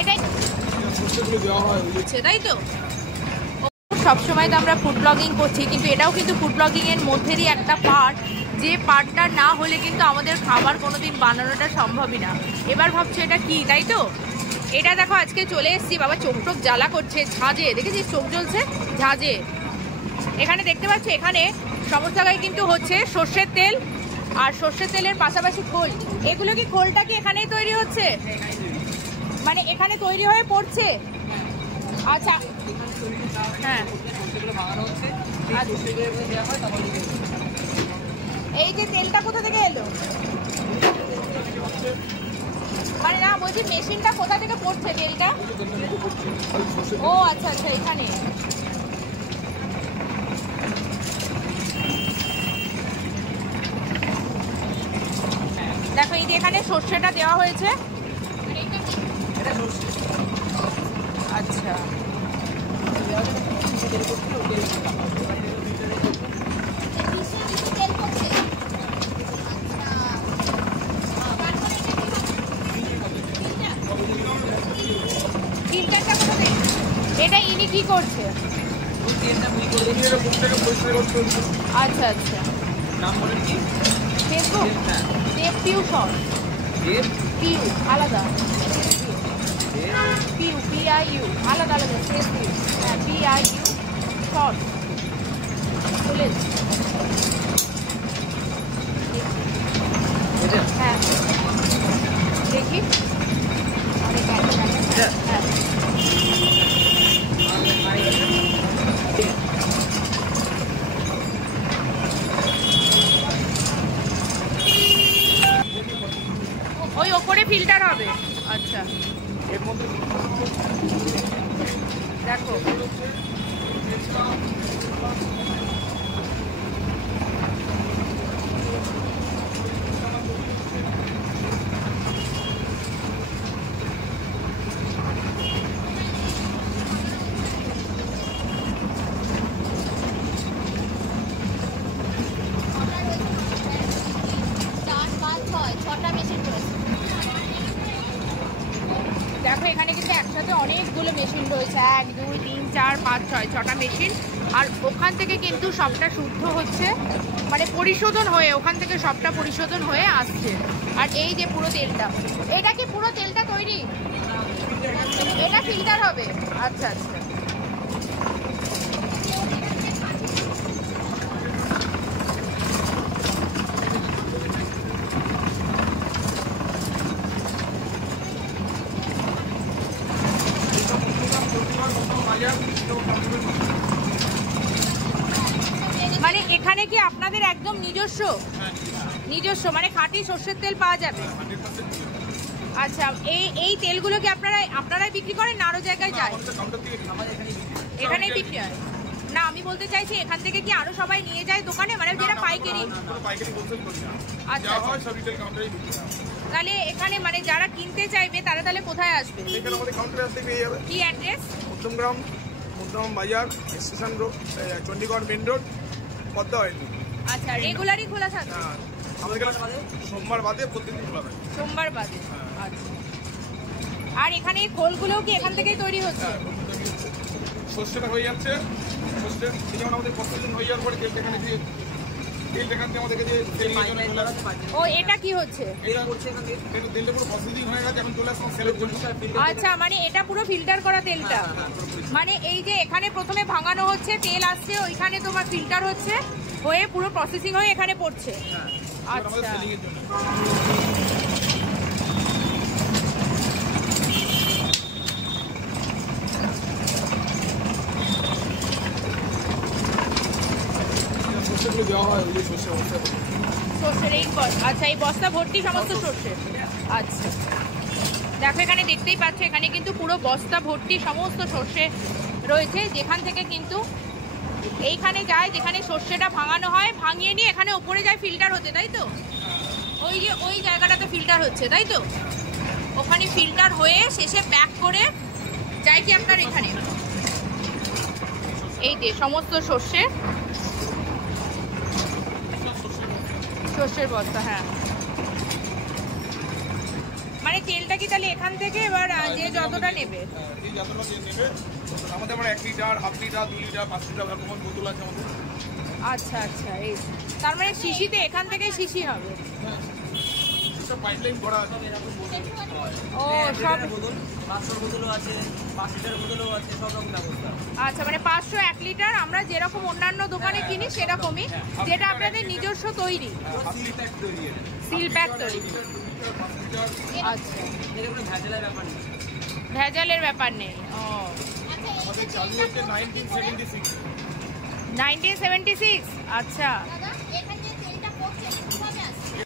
এটাই তাই তো সবসময় তো আমরা ফুড ব্লগিং করছি, কিন্তু এটাও কিন্তু ফুড ব্লগিং এর মধ্যেরই একটা পার্ট, যে পার্টটা না হলে কিন্তু আমাদের খাবার কোনোদিন বানানোটা সম্ভবই না। এবার ভাবছো এটা কি, তাই তো? এটা দেখো আজকে চলে এসেছি, বাবা চোখ টোক জ্বালা করছে, ঝাঁঝে দেখেছিস চোখ জ্বলছে ঝাঁঝে। এখানে দেখতে পাচ্ছ এখানে সমস্ত জায়গায় কিন্তু হচ্ছে সর্ষের তেল, আর সর্ষের তেলের পাশাপাশি খোল। এগুলো কি খোলটা কি এখানেই তৈরি হচ্ছে, মানে এখানে তৈরি হয়ে পড়ছে? আচ্ছা হ্যাঁ, এই যে তেলটা কোথা থেকে এলো, মানে না বলছি মেশিনটা কোথা থেকে পড়ছে তেলটা? ও আচ্ছা আচ্ছা, এখানে দেখো এই যে এখানে সর্ষেটা দেওয়া হয়েছে। আচ্ছা ফিল্টারটা কোথা থেকে? এটা ইনি কি করছে? আচ্ছা আচ্ছা, ফেসবুক দেব পিউ শর্ট, পিউ আলাদা, পিউ পিআইইউ আলাদা আলাদা, ফেসবুক হ্যাঁ পিআইইউ শর্ট চলে হ্যাঁ দেখি হ্যাঁ ওই ওপরে ফিল্টার হবে। আচ্ছা দেখো দেখো এখানে কিন্তু একসাথে অনেকগুলো মেশিন রয়েছে, 1 2 3 4 5 6 6টা মেশিন। আর ওখান থেকে কিন্তু সবটা শুদ্ধ হচ্ছে, মানে পরিশোধন হয়ে ওখান থেকে সবটা পরিশোধন হয়ে আসছে। আর এই যে পুরো তেলটা, এটা কি পুরো তেলটা তৈরি, এটা ফিল্টার হবে? আচ্ছা আচ্ছা মানে এখানে কি আপনাদের একদম নিজস্ব নিজস্ব মানে খাঁটি সর্ষের তেল পাওয়া যাবে? আচ্ছা এই তেলগুলো কি আপনারাই বিক্রি করেন না আরো জায়গায় যায়? এখানেই বিক্রি হয় না, আমি বলতে চাইছি এখান থেকে কি আরো সবাই নিয়ে যায় দোকানে, মানে যেটা পাইকারি? আচ্ছা তাহলে এখানে মানে যারা কিনতে চাইবে তারা তাহলে কোথায় আসবে? কি address? Madhyamgram Bazar station road, Chandigarh main road, পদ্মা হয়নি। আচ্ছা রেগুলারই খোলা থাকে? আমাদের সোমবার বাদে প্রতিদিন খোলা থাকে। সোমবার বাদে। আচ্ছা আর এখানে খোলগুলোও কি এখান থেকেই তৈরি হচ্ছে? সর্ষেটা হয়ে যাচ্ছে, সর্ষে যেমন আমাদের প্রতিদিন হয়ে যাওয়ার পরে তেলটা এখানে দিয়ে আমাদেরকে দিয়ে ও এটা কি হচ্ছে? আচ্ছা মানে এটা পুরো ফিল্টার করা তেলটা, মানে এই যে এখানে প্রথমে ভাঙানো হচ্ছে, তেল আসছে, ওইখানে তোমার ফিল্টার হচ্ছে, হয়ে পুরো প্রসেসিং হয়ে এখানে পড়ছে। আচ্ছা সর্ষের এই আচ্ছা এই বস্তা ভর্তি সমস্ত সর্ষে। আচ্ছা দেখো এখানে দেখতেই পাচ্ছ এখানে কিন্তু পুরো বস্তা ভর্তি সমস্ত সর্ষে রয়েছে, যেখান থেকে কিন্তু এইখানে যায়, যেখানে সর্ষেটা ভাঙানো হয়, ভাঙিয়ে নিয়ে এখানে উপরে যায় ফিল্টার হতে, তাই তো? ওই যে ওই জায়গাটাতে ফিল্টার হচ্ছে, তাই তো? ওখানে ফিল্টার হয়ে শেষে প্যাক করে যায় কি আপনার এখানে, এই যে সমস্ত সর্ষের বস্তা। হ্যাঁ তেলটা কি তাহলে এখান থেকে এবার যে যতটা নেবে এই যতটা যে নেবে আমাদের আবার 1 litre, half litre, 2 litre, 5 litre এরকম বোতল আছে আমাদের। আচ্ছা আচ্ছা, এই তার মানে শিশিতে এখান থেকে শিশি হবে। সব পাইপলাইন করা আছে। ও সব বোতল 500 বোতলও আছে, 5 লিটার বোতলও আছে, সব রকম ব্যবস্থা। আচ্ছা, মানে 500 1 লিটার আমরা যেরকম অন্যান্য দোকানে কিনি সেরকমই, যেটা আপনাদের নিজস্ব তৈরি সিল প্যাক তৈরি এটা। সিল প্যাক তৈরি। 5 লিটার। আচ্ছা, এর কোনো ভেজালের ব্যাপার নেই। ভেজালের ব্যাপার নেই। ও আমাদের চালু হচ্ছে 1976। 1976। আচ্ছা,